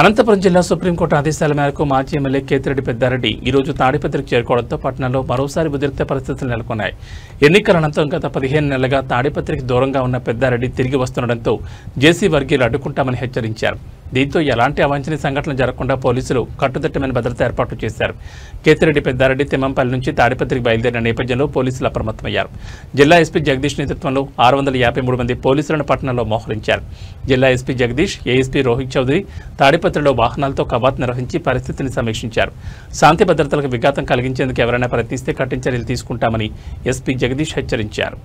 అనంతపురం జిల్లా సుప్రీంకోర్టు ఆదేశాల మేరకు మాజీ ఎమ్మెల్యే కేతిరెడ్డి పెద్దారెడ్డి ఈ రోజు తాడిపత్రికి చేరుకోవడంతో పట్టణంలో మరోసారి ఉద్రిక్త పరిస్థితులు నెలకొన్నాయి. ఎన్నికల అనంతరం గత 15 నెలలుగా తాడిపత్రికి దూరంగా ఉన్న పెద్దారెడ్డి తిరిగి వస్తుండటంతో జేసీ వర్గీయులు అడ్డుకుంటామని హెచ్చరించారు. దీంతో ఎలాంటి అవాంఛనీయ సంఘటనలు జరగకుండా పోలీసులు కట్టుదిట్టమైన భద్రత ఏర్పాట్లు చేశారు. కేతిరెడ్డి పెద్దారెడ్డి తిమ్మంపల్లి నుంచి తాడిపత్రికి బయలుదేరిన నేపథ్యంలో పోలీసులు అప్రమత్తమయ్యారు. జిల్లా ఎస్పీ జగదీష్ నేతృత్వంలో 653 మంది పోలీసులను పట్టణంలో మోహరించారు. జిల్లా ఎస్పీ జగదీష్, ఏఎస్పీ రోహిత్ చౌదరి తాడిపత్రిలో వాహనాలతో కవాతు నిర్వహించి పరిస్థితిని సమీక్షించారు. శాంతి భద్రతలకు విఘాతం కలిగించేందుకు ఎవరైనా ప్రయత్నిస్తే కఠిన చర్యలు తీసుకుంటామని ఎస్పీ జగదీష్ హెచ్చరించారు.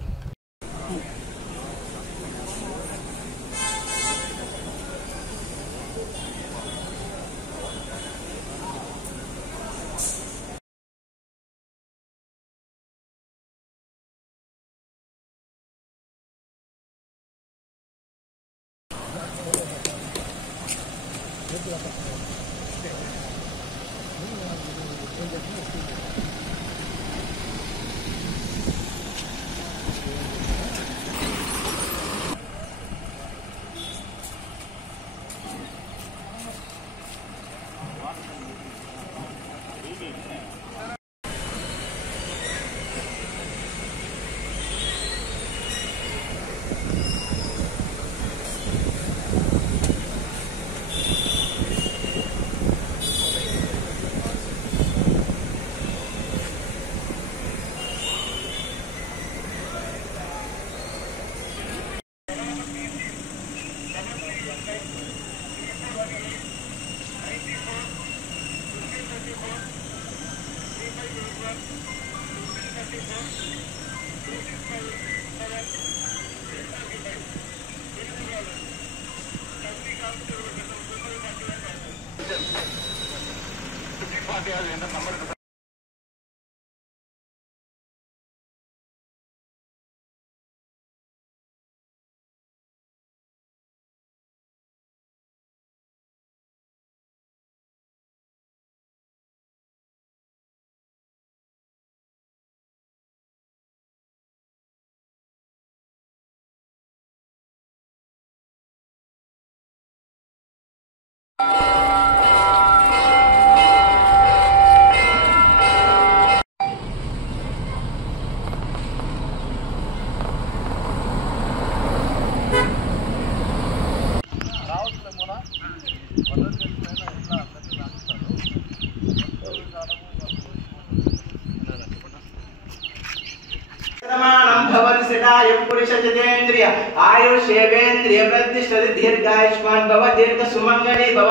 आयुष्येवेन्द्रिय प्रतिष्ठति दीर्घायुष्मान भव दीर्घ सुमंगली भव